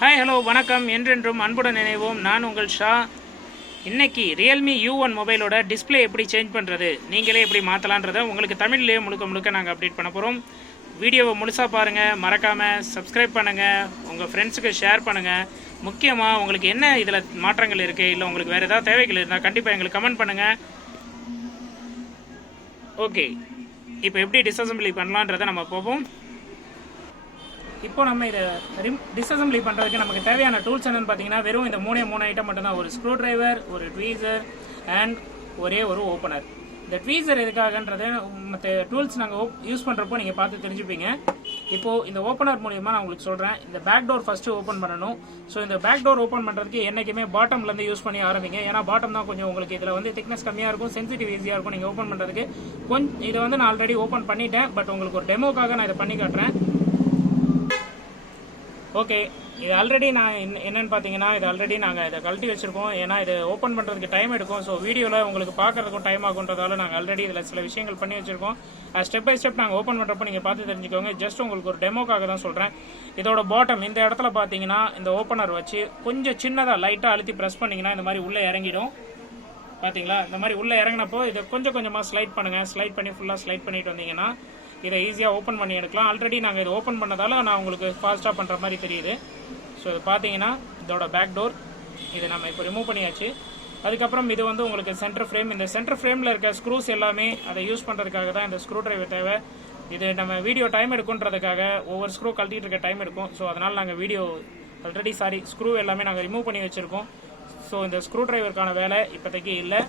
Hi hello வணக்கம். என்றென்றும் அன்புடன் நினைவோம். நான் உங்கள் ஷா. இன்னைக்கு ரியல்மி U1 மொபைலோட டிஸ்பிளே எப்படி சேஞ்ச் பண்ணுறது, நீங்களே எப்படி மாற்றலான்றதை உங்களுக்கு தமிழ்லேயே முழுக்க நாங்கள் அப்டேட் பண்ண போகிறோம். வீடியோவை முழுசாக பாருங்கள், மறக்காமல் சப்ஸ்கிரைப் பண்ணுங்கள், உங்கள் ஃப்ரெண்ட்ஸுக்கு ஷேர் பண்ணுங்கள். முக்கியமாக உங்களுக்கு என்ன இதில் மாற்றங்கள் இருக்குது, இல்லை உங்களுக்கு வேறு ஏதாவது தேவைகள் இருந்தால் கண்டிப்பாக எங்களுக்கு கமெண்ட் பண்ணுங்கள். ஓகே, இப்போ எப்படி டிஸ்அசம்பிளி பண்ணலான்றதை நம்ம போவோம். இப்போ நம்ம இதை டிஸ்அசம்பிளி பண்ணுறதுக்கு நமக்கு தேவையான டூல்ஸ் என்னென்னு பார்த்தீங்கன்னா, வெறும் இந்த மூணு ஐட்டம் மட்டும்தான். ஒரு ஸ்க்ரூ டிரைவர், ஒரு ட்வீசர் அண்ட் ஒரே ஒரு ஓப்பனர். இந்த ட்வீசர் எதுக்காகன்றது மற்ற டூல்ஸ் நாங்கள் யூஸ் பண்ணுறப்போ நீங்கள் பார்த்து தெரிஞ்சுப்பீங்க. இப்போது இந்த ஓப்பனர் மூலியமாக நான் உங்களுக்கு சொல்கிறேன். இந்த பேக் டோர் ஃபஸ்ட்டு ஓப்பன் பண்ணணும். ஸோ இந்த பேக் டோர் ஓப்பன் பண்ணுறதுக்கு என்றைக்குமே பாட்டம்லேருந்து யூஸ் பண்ணி ஆரம்பிங்க. ஏன்னா பாட்டம் தான் கொஞ்சம் உங்களுக்கு இதில் வந்து திக்னஸ் கம்மியாக இருக்கும், சென்சிட்டிவ் ஈஸியாக இருக்கும் நீங்கள் ஓப்பன் பண்ணுறதுக்கு. இதை வந்து நான் ஆல்ரெடி ஓப்பன் பண்ணிட்டேன், பட் உங்களுக்கு ஒரு டெமோக்காக நான் இதை பண்ணி காட்டுறேன். ஓகே, இது ஆல்ரெடி நான் என்னென்னு பார்த்தீங்கன்னா, இது ஆல்ரெடி நாங்கள் இதை கழட்டி வச்சுருக்கோம். ஏன்னா இது ஓப்பன் பண்ணுறதுக்கு டைம் எடுக்கும். ஸோ வீடியோவில் உங்களுக்கு பார்க்குறதுக்கும் டைம் ஆகுன்றதால நாங்கள் ஆல்ரெடி இதில் சில விஷயங்கள் பண்ணி வச்சுருக்கோம். ஸ்டெப் பை ஸ்டெப் நாங்கள் ஓப்பன் பண்ணுறப்போ நீங்கள் பார்த்து தெரிஞ்சுக்கோங்க. ஜஸ்ட் உங்களுக்கு ஒரு டெமோக்காக தான் சொல்கிறேன். இதோட பாட்டம் இந்த இடத்துல பார்த்தீங்கன்னா, இந்த ஓப்பனர் வச்சு கொஞ்சம் சின்னதாக லைட்டாக அழுத்தி ப்ரெஸ் பண்ணிங்கன்னா இந்த மாதிரி உள்ளே இறங்கிடும். பார்த்தீங்களா? இந்த மாதிரி உள்ளே இறங்கினப்போ இதை கொஞ்சமாக ஸ்லைட் பண்ணுங்கள். ஸ்லைட் பண்ணி ஃபுல்லாக ஸ்லைட் பண்ணிட்டு வந்தீங்கன்னா இதை ஈஸியாக ஓப்பன் பண்ணி எடுக்கலாம். ஆல்ரெடி நாங்கள் இதை ஓப்பன் பண்ணதால் நான் உங்களுக்கு ஃபாஸ்ட்டாக பண்ணுற மாதிரி தெரியுது. ஸோ இது பார்த்தீங்கன்னா இதோட பேக் டோர். இதை நம்ம இப்போ ரிமூவ் பண்ணியாச்சு. அதுக்கப்புறம் இது வந்து உங்களுக்கு சென்டர் ஃப்ரேம். இந்த சென்டர் ஃப்ரேமில் இருக்க ஸ்க்ரூஸ் எல்லாமே அதை யூஸ் பண்ணுறதுக்காக தான் இந்த ஸ்க்ரூ டிரைவர் தேவை. இது நம்ம வீடியோ டைம் எடுக்குன்றதுக்காக ஒவ்வொரு ஸ்க்ரூ கழட்டிட்டு இருக்க டைம் எடுக்கும். ஸோ அதனால் நாங்கள் வீடியோ ஸ்க்ரூ எல்லாமே நாங்கள் ரிமூவ் பண்ணி வச்சுருக்கோம். ஸோ இந்த ஸ்க்ரூ டிரைவருக்கான வேலை இப்போதைக்கு இல்லை.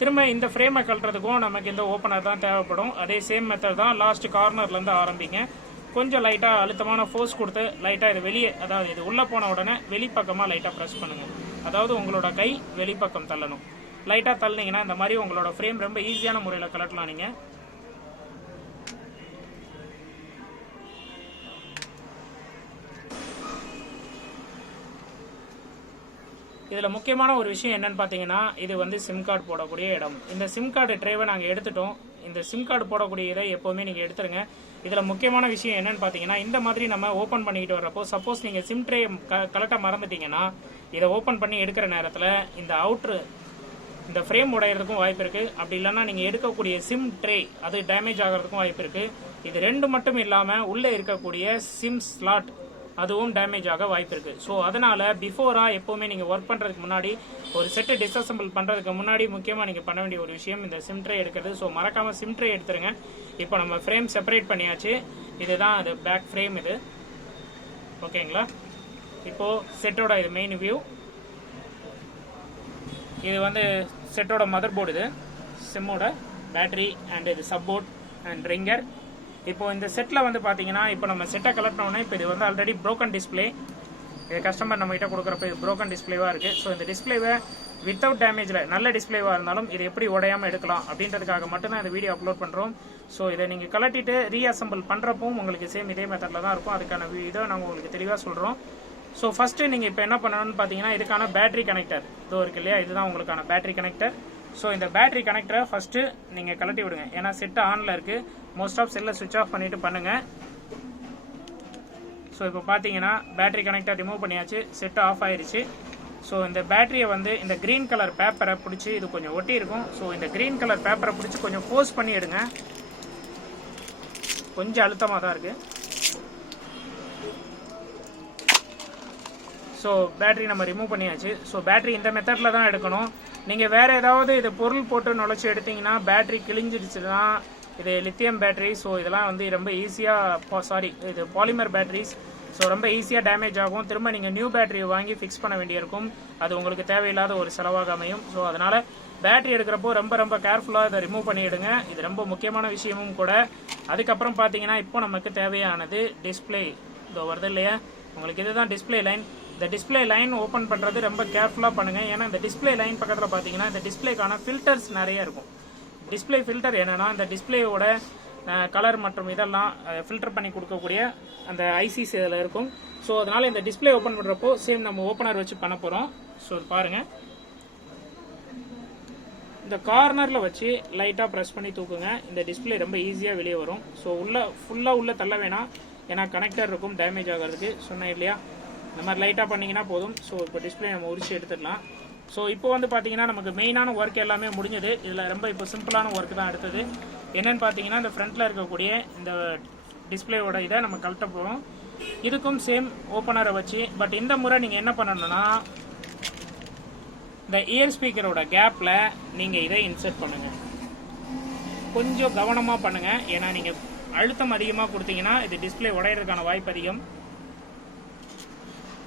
திரும்ப இந்த ஃப்ரேமை கழட்டுறதுக்கும் நமக்கு இந்த ஓப்பனர் தான் தேவைப்படும். அதே சேம் மெத்தட் தான். லாஸ்ட் கார்னர்லேருந்து ஆரம்பிங்க. கொஞ்சம் லைட்டாக அழுத்தமான ஃபோர்ஸ் கொடுத்து லைட்டாக இது வெளியே, அதாவது இது உள்ளே போன உடனே வெளிப்பக்கமாக லைட்டாக ப்ரெஸ் பண்ணுங்கள். அதாவது உங்களோட கை வெளிப்பக்கம் தள்ளணும். லைட்டாக தள்ளினீங்கன்னா இந்த மாதிரி உங்களோட ஃப்ரேம் ரொம்ப ஈஸியான முறையில் கழட்டலாம். நீங்கள் இதில் முக்கியமான ஒரு விஷயம் என்னன்னு பார்த்தீங்கன்னா, இது வந்து சிம் கார்டு போடக்கூடிய இடம். இந்த சிம் கார்டு ட்ரேவை நாங்கள் எடுத்துட்டோம். இந்த சிம் கார்டு போடக்கூடிய இதை எப்போவுமே நீங்கள் எடுத்துருங்க. இதில் முக்கியமான விஷயம் என்னன்னு பார்த்தீங்கன்னா, இந்த மாதிரி நம்ம ஓப்பன் பண்ணிக்கிட்டு வரப்போ சப்போஸ் நீங்கள் சிம் ட்ரே கலெக்டாக மறந்துட்டீங்கன்னா, இதை ஓப்பன் பண்ணி எடுக்கிற நேரத்தில் இந்த ஃப்ரேம் உடையிறதுக்கும் வாய்ப்பு இருக்குது. அப்படி இல்லைன்னா நீங்கள் எடுக்கக்கூடிய சிம் ட்ரே அது டேமேஜ் ஆகிறதுக்கும் வாய்ப்பு இருக்குது. இது ரெண்டு மட்டும் இல்லாமல் உள்ளே இருக்கக்கூடிய சிம் ஸ்லாட் அதுவும் டேமேஜ் ஆக வாய்ப்பு இருக்குது. ஸோ அதனால் பிஃபோராக எப்போவுமே நீங்கள் ஒர்க் பண்ணுறதுக்கு முன்னாடி, ஒரு செட்டு டிஸ்அசம்பிள் பண்ணுறதுக்கு முன்னாடி முக்கியமாக நீங்கள் பண்ண வேண்டிய ஒரு விஷயம் இந்த சிம் ட்ரே எடுக்கிறது. ஸோ மறக்காமல் சிம் ட்ரே எடுத்துருங்க. இப்போ நம்ம ஃப்ரேம் செப்பரேட் பண்ணியாச்சு. இதுதான் அது பேக் ஃப்ரேம். இது ஓகேங்களா? இப்போது செட்டோட இது மெயின் வியூ. இது வந்து செட்டோட மதர் போர்டு, இது சிம்மோட பேட்டரி அண்ட் இது சப்போர்ட் அண்ட் ரிங்கர். இப்போ இந்த செட்டில் வந்து பார்த்தீங்கன்னா, இப்போ நம்ம செட்டை கலெக்டோன்னா இப்போ இது வந்து ஆல்ரெடி ப்ரோக்கன் டிஸ்பிளே. இது கஸ்டமர் நம்மகிட்ட கொடுக்குறப்ப இது ப்ரோக்கன் டிஸ்பிளேவாக இருக்குது. ஸோ இந்த டிஸ்பிளேவை வித்தவுட் டேமேஜில் நல்ல டிஸ்பிளேவாக இருந்தாலும் இது எப்படி உடையாமல் எடுக்கலாம் அப்படின்றதுக்காக மட்டும்தான் இந்த வீடியோ அப்லோட் பண்ணுறோம். ஸோ இதை நீங்கள் கலட்டிட்டு ரீஅசம்பிள் பண்ணுறப்பவும் உங்களுக்கு சேம் இதே மெத்தடில் தான் இருக்கும். அதுக்கான இதை நாங்கள் உங்களுக்கு தெளிவாக சொல்கிறோம். ஸோ ஃபஸ்ட்டு நீங்கள் இப்போ என்ன பண்ணணும்னு பார்த்தீங்கன்னா, இதுக்கான பேட்டரி கனெக்டர் இதோ இருக்கு இல்லையா, இதுதான் உங்களுக்கான பேட்டரி கனெக்டர். ஸோ இந்த பேட்டரி கனெக்டரை ஃபஸ்ட்டு நீங்கள் கலட்டி விடுங்க. ஏன்னா செட்டு ஆனில் இருக்குது. மோஸ்ட் ஆஃப் செல்லை சுவிட்ச் ஆஃப் பண்ணிவிட்டு பண்ணுங்கள். ஸோ இப்போ பார்த்தீங்கன்னா பேட்டரி கனெக்டர் ரிமூவ் பண்ணியாச்சு. செட்டு ஆஃப் ஆயிடுச்சு. ஸோ இந்த பேட்டரியை வந்து இந்த க்ரீன் கலர் பேப்பரை பிடிச்சி, இது கொஞ்சம் ஒட்டி இருக்கும். ஸோ இந்த க்ரீன் கலர் பேப்பரை பிடிச்சி கொஞ்சம் ஃபோர்ஸ் பண்ணி எடுங்க. கொஞ்சம் அழுத்தமாக தான் இருக்குது. ஸோ பேட்டரி நம்ம ரிமூவ் பண்ணியாச்சு. ஸோ பேட்டரி இந்த மெத்தடில் தான் எடுக்கணும். நீங்கள் வேறு ஏதாவது இது பொருள் போட்டு நுழைச்சி எடுத்தீங்கன்னா பேட்டரி கிழிஞ்சிடுச்சுன்னா, இது லித்தியம் பேட்டரி. ஸோ இதெல்லாம் வந்து ரொம்ப ஈஸியாக இது பாலிமர் பேட்டரிஸ். ஸோ ரொம்ப ஈஸியாக டேமேஜ் ஆகும். திரும்ப நீங்கள் நியூ பேட்டரி வாங்கி ஃபிக்ஸ் பண்ண வேண்டியிருக்கும். அது உங்களுக்கு தேவையில்லாத ஒரு செலவாக அமையும். ஸோ அதனால் பேட்டரி எடுக்கிறப்போ ரொம்ப கேர்ஃபுல்லாக இதை ரிமூவ் பண்ணிவிடுங்க. இது ரொம்ப முக்கியமான விஷயமும் கூட. அதுக்கப்புறம் பார்த்தீங்கன்னா, இப்போ நமக்கு தேவையானது டிஸ்பிளே. இதோ வருது இல்லையா, உங்களுக்கு இதுதான் டிஸ்பிளே லைன். இந்த டிஸ்பிளே லைன் ஓப்பன் பண்ணுறது ரொம்ப கேர்ஃபுல்லாக பண்ணுங்கள். ஏன்னா இந்த டிஸ்பிளே லைன் பக்கத்தில் பார்த்தீங்கன்னா இந்த டிஸ்பிளேக்கான ஃபில்டர்ஸ் நிறைய இருக்கும். டிஸ்பிளே ஃபில்டர் என்னென்னா, இந்த டிஸ்பிளேயோட கலர் மற்றும் இதெல்லாம் ஃபில்டர் பண்ணி கொடுக்கக்கூடிய அந்த ஐசிஸ் இதில் இருக்கும். ஸோ அதனால் இந்த டிஸ்பிளே ஓப்பன் பண்ணுறப்போ சேம் நம்ம ஓப்பனர் வச்சு பண்ண போகிறோம். ஸோ பாருங்கள், இந்த கார்னரில் வச்சு லைட்டாக ப்ரெஸ் பண்ணி தூக்குங்க. இந்த டிஸ்பிளே ரொம்ப ஈஸியாக வெளியே வரும். ஸோ ஃபுல்லாக உள்ளே தள்ள வேணாம். ஏன்னா கனெக்டர் இருக்கும் டேமேஜ் ஆகிறதுக்கு, சொன்னேன் இல்லையா. இந்த மாதிரி லைட்டாக பண்ணிங்கன்னா போதும். ஸோ இப்போ டிஸ்பிளே நம்ம உரிச்சு எடுத்துடலாம். ஸோ இப்போ வந்து பார்த்தீங்கன்னா நமக்கு மெயினான ஒர்க் எல்லாமே முடிஞ்சது. இதில் ரொம்ப இப்போ சிம்பிளான ஒர்க் தான் அடுத்தது. என்னென்னு பார்த்தீங்கன்னா இந்த ஃப்ரண்ட்டில் இருக்கக்கூடிய இந்த டிஸ்பிளேவோட இதை நம்ம கழட்ட போகிறோம். இதுக்கும் சேம் ஓப்பனரை வச்சு, பட் இந்த முறை நீங்கள் என்ன பண்ணணும்னா இந்த இயர் ஸ்பீக்கரோட கேப்பில் நீங்கள் இதை இன்சர்ட் பண்ணுங்கள். கொஞ்சம் கவனமாக பண்ணுங்கள், ஏன்னா நீங்கள் அழுத்தம் அதிகமாக கொடுத்தீங்கன்னா இது டிஸ்பிளே உடையிறதுக்கான வாய்ப்பு அதிகம்.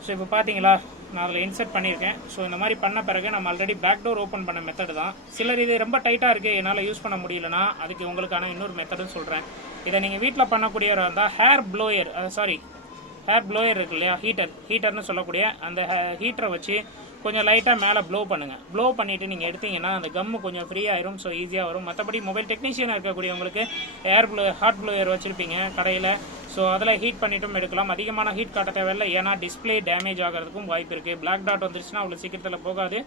ஸோ இப்போ பார்த்தீங்களா, நான் அதில் இன்சர்ட் பண்ணியிருக்கேன். ஸோ இந்த மாதிரி பண்ண பிறகு நம்ம ஆல்ரெடி பேக் டோர் ஓப்பன் பண்ண மெத்தடு தான். சிலர் இது ரொம்ப டைட்டாக இருக்குது என்னால் யூஸ் பண்ண முடியலன்னா அதுக்கு உங்களுக்கான இன்னொரு மெத்தடுன்னு சொல்கிறேன். இதை நீங்கள் வீட்டில் பண்ணக்கூடியவராக இருந்தால் ஹேர் ப்ளோயர் இருக்கு இல்லையா, ஹீட்டர்னு சொல்லக்கூடிய அந்த ஹீட்டரை வச்சு கொஞ்சம் லைட்டாக மேலே ப்ளோ பண்ணுங்கள். ப்ளோ பண்ணிவிட்டு நீங்கள் எடுத்தீங்கன்னா அந்த கம்மு கொஞ்சம் ஃப்ரீ ஆயிரும். ஸோ ஈஸியாக வரும். மற்றபடி மொபைல் டெக்னீஷியனாக இருக்கக்கூடியவங்களுக்கு ஹாட் ப்ளோயர் வச்சுருப்பீங்க கடையில். ஸோ அதில் ஹீட் பண்ணிட்டும் எடுக்கலாம். அதிகமான ஹீட் காட்ட தேவையில்லை, ஏன்னா டிஸ்பிளே டேமேஜ் ஆகிறதுக்கும் வாய்ப்பு இருக்குது. பிளாக் டாட் வந்துருச்சுன்னா அவ்வளோ சீக்கிரத்தில் போகாது.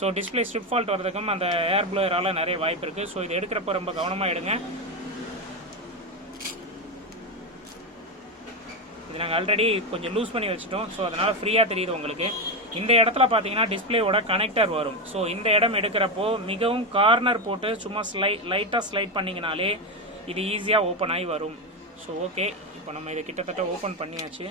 ஸோ டிஸ்பிளே ஸ்ட்ரிப் ஃபால்ட் வரதுக்கும் அந்த ஹேர் ப்ளோயரால் நிறைய வாய்ப்பு இருக்குது. ஸோ இது எடுக்கிறப்ப ரொம்ப கவனமாக எடுங்க. இது நாங்கள் ஆல்ரெடி கொஞ்சம் லூஸ் பண்ணி வச்சுட்டோம். ஸோ அதனால் ஃப்ரீயாக தெரியுது உங்களுக்கு. இந்த இடத்துல பார்த்தீங்கன்னா டிஸ்பிளேவோட கனெக்டர் வரும். ஸோ இந்த இடம் எடுக்கிறப்போ மிகவும் கார்னர் போட்டு சும்மா லைட்டாக ஸ்லைட் பண்ணிங்கனாலே இது ஈஸியாக ஓப்பன் ஆகி வரும். ஸோ ஓகே, இப்போ நம்ம இதை கிட்டத்தட்ட ஓப்பன் பண்ணியாச்சு.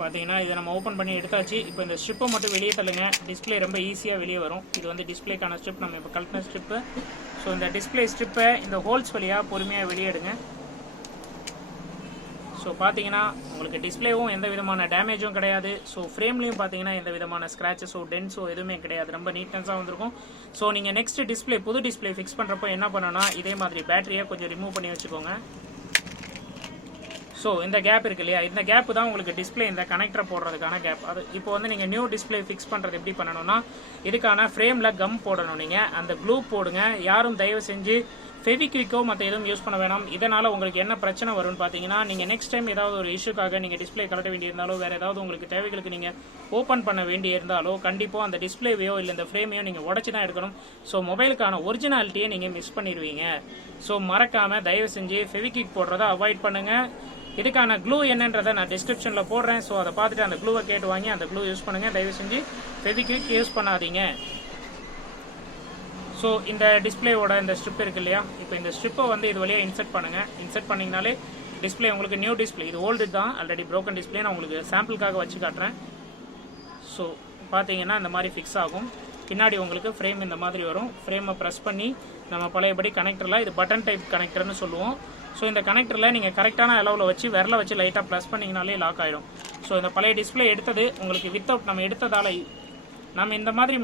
பார்த்தீங்கன்னா இதை நம்ம ஓப்பன் பண்ணி எடுத்தாச்சு. இப்போ இந்த ஸ்ட்ரிப்பை மட்டும் வெளியே தள்ளுங்க. டிஸ்பிளே ரொம்ப ஈஸியாக வெளியே வரும். இது வந்து டிஸ்பிளேக்கான ஸ்ட்ரிப், நம்ம இப்போ கழட்டின ஸ்ட்ரிப்பு. ஸோ இந்த டிஸ்பிளே ஸ்ட்ரிப்பை இந்த ஹோல்ஸ் வழியாக பொறுமையாக வெளியேடுங்க. ஸோ பார்த்தீங்கன்னா உங்களுக்கு டிஸ்பிளேவும் எந்த விதமான டேமேஜும் கிடையாது. ஸோ ஃப்ரேம்லேயும் பார்த்தீங்கன்னா எந்த விதமான ஸ்க்ராச்சஸோ டென்ஸோ எதுவுமே கிடையாது. ரொம்ப நீட்னஸாக வந்திருக்கும். ஸோ நீங்கள் நெக்ஸ்ட் டிஸ்பிளே புது டிஸ்பிளே ஃபிக்ஸ் பண்ணுறப்போ என்ன பண்ணணும்னா இதே மாதிரி பேட்டரியை கொஞ்சம் ரிமூவ் பண்ணி வச்சுக்கோங்க. ஸோ இந்த கேப் இருக்கு இல்லையா, இந்த கேப்பு தான் உங்களுக்கு டிஸ்பிளே இந்த கனெக்டரை போடுறதுக்கான கேப். அது இப்போ வந்து நீங்கள் நியூ டிஸ்பிளே ஃபிக்ஸ் பண்ணுறது எப்படி பண்ணணும்னா இதுக்கான ஃப்ரேமில் கம் போடணும். நீங்கள் அந்த க்ளூ போடுங்க. யாரும் தயவு செஞ்சு ஃபெவிக்விக்கோ மற்ற எதுவும் யூஸ் பண்ண வேணாம். இதனால் உங்களுக்கு என்ன பிரச்சனை வரும்னு பார்த்தீங்கன்னா நீங்கள் நெக்ஸ்ட் டைம் ஏதாவது ஒரு இஷ்யூக்காக நீங்கள் டிஸ்பிளே கலட்ட வேண்டியிருந்தாலோ வேறு ஏதாவது உங்களுக்கு தேவைகளுக்கு நீங்கள் ஓப்பன் பண்ண வேண்டியிருந்தாலோ கண்டிப்பாக அந்த டிஸ்பிளேவையோ இல்லை இந்த ஃப்ரேமையோ நீங்கள் உடச்சி தான் எடுக்கணும். ஸோ மொபைலுக்கான ஒரிஜினாலிட்டியை நீங்கள் மிஸ் பண்ணிடுவீங்க. ஸோ மறக்காமல் தயவு செஞ்சு ஃபெவிக்விக் போடுறதை அவாய்ட் பண்ணுங்கள். இதுக்கான க்ளூ என்னன்றதை நான் டிஸ்கிரிப்ஷனில் போடுறேன். ஸோ அதை பார்த்துட்டு அந்த க்ளூவை கேட்டு வாங்கி அந்த க்ளூ யூஸ் பண்ணுங்கள். தயவு செஞ்சு ஃபெவிக்விக் யூஸ் பண்ணாதீங்க. ஸோ இந்த டிஸ்பிளேவோட இந்த ஸ்ட்ரிப் இருக்கு இல்லையா, இப்போ இந்த ஸ்ட்ரிப்பை வந்து இது வழியாக இன்சர்ட் பண்ணுங்கள். இன்சர்ட் பண்ணிங்கனாலே டிஸ்பிளே உங்களுக்கு நியூ டிஸ்பிளே, இது ஓல்டு தான் ஆல்ரெடி ப்ரோக்கன் டிஸ்பிளே, நான் உங்களுக்கு சாம்பிளுக்காக வச்சு காட்டுறேன். ஸோ பார்த்தீங்கன்னா இந்த மாதிரி ஃபிக்ஸ் ஆகும். பின்னாடி உங்களுக்கு ஃப்ரேம் இந்த மாதிரி வரும். ஃப்ரேமை ப்ரெஸ் பண்ணி நம்ம பழையபடி கனெக்டரில், இது பட்டன் டைப் கனெக்டர்னு சொல்லுவோம். ஸோ இந்த கனெக்டரில் நீங்கள் கரெக்டான அளவில் வச்சு விரலை வச்சு லைட்டாக ப்ரெஸ் பண்ணிங்கனாலே லாக் ஆகிடும். ஸோ இந்த பழைய டிஸ்பிளே எடுத்தது உங்களுக்கு வித்தவுட் நம்ம எடுத்ததால், நம்ம இந்த மாதிரி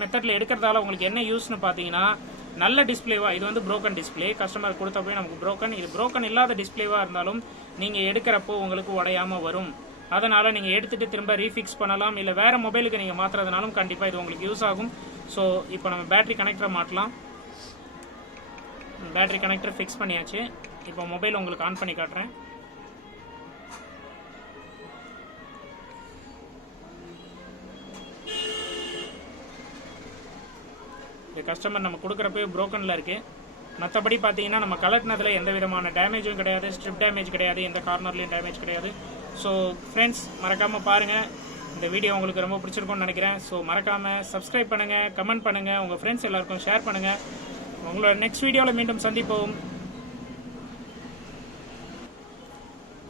மெத்தடில் எடுக்கிறதால உங்களுக்கு என்ன யூஸ்னு பார்த்தீங்கன்னா நல்ல டிஸ்பிளேவா, இது வந்து ப்ரோக்கன் டிஸ்பிளே கஸ்டமர் கொடுத்த போய் நமக்கு ப்ரோக்கன், இது ப்ரோக்கன் இல்லாத டிஸ்பிளேவாக இருந்தாலும் நீங்கள் எடுக்கிறப்போ உங்களுக்கு உடையாமல் வரும். அதனால் நீங்கள் எடுத்துகிட்டு திரும்ப ரீஃபிக்ஸ் பண்ணலாம். இல்லை வேறு மொபைலுக்கு நீங்கள் மாற்றுறதுனாலும் கண்டிப்பாக இது உங்களுக்கு யூஸ் ஆகும். ஸோ இப்போ நம்ம பேட்டரி கனெக்டரை மாட்டலாம். பேட்டரி கனெக்டர் ஃபிக்ஸ் பண்ணியாச்சு. இப்போ மொபைல் உங்களுக்கு ஆன் பண்ணி காட்டுறேன். இந்த கஸ்டமர் நம்ம கொடுக்குறப்பே ப்ரோக்கனில் இருக்குது. மற்றபடி பார்த்தீங்கன்னா நம்ம கலட்டினதில் எந்த விதமான டேமேஜும் கிடையாது, ஸ்ட்ரிப் டேமேஜ் கிடையாது, எந்த கார்னர்லேயும் டேமேஜ் கிடையாது. ஸோ ஃப்ரெண்ட்ஸ் மறக்காமல் பாருங்கள். இந்த வீடியோ உங்களுக்கு ரொம்ப பிடிச்சிருக்கும்னு நினைக்கிறேன். ஸோ மறக்காமல் சப்ஸ்கிரைப் பண்ணுங்கள், கமெண்ட் பண்ணுங்கள், உங்கள் ஃப்ரெண்ட்ஸ் எல்லாருக்கும் ஷேர் பண்ணுங்கள். உங்களோட நெக்ஸ்ட் வீடியோவில் மீண்டும் சந்திப்போம்.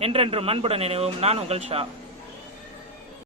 என்றென்றும் அன்புடன் நினைவோம். நான் உங்கள் ஷா.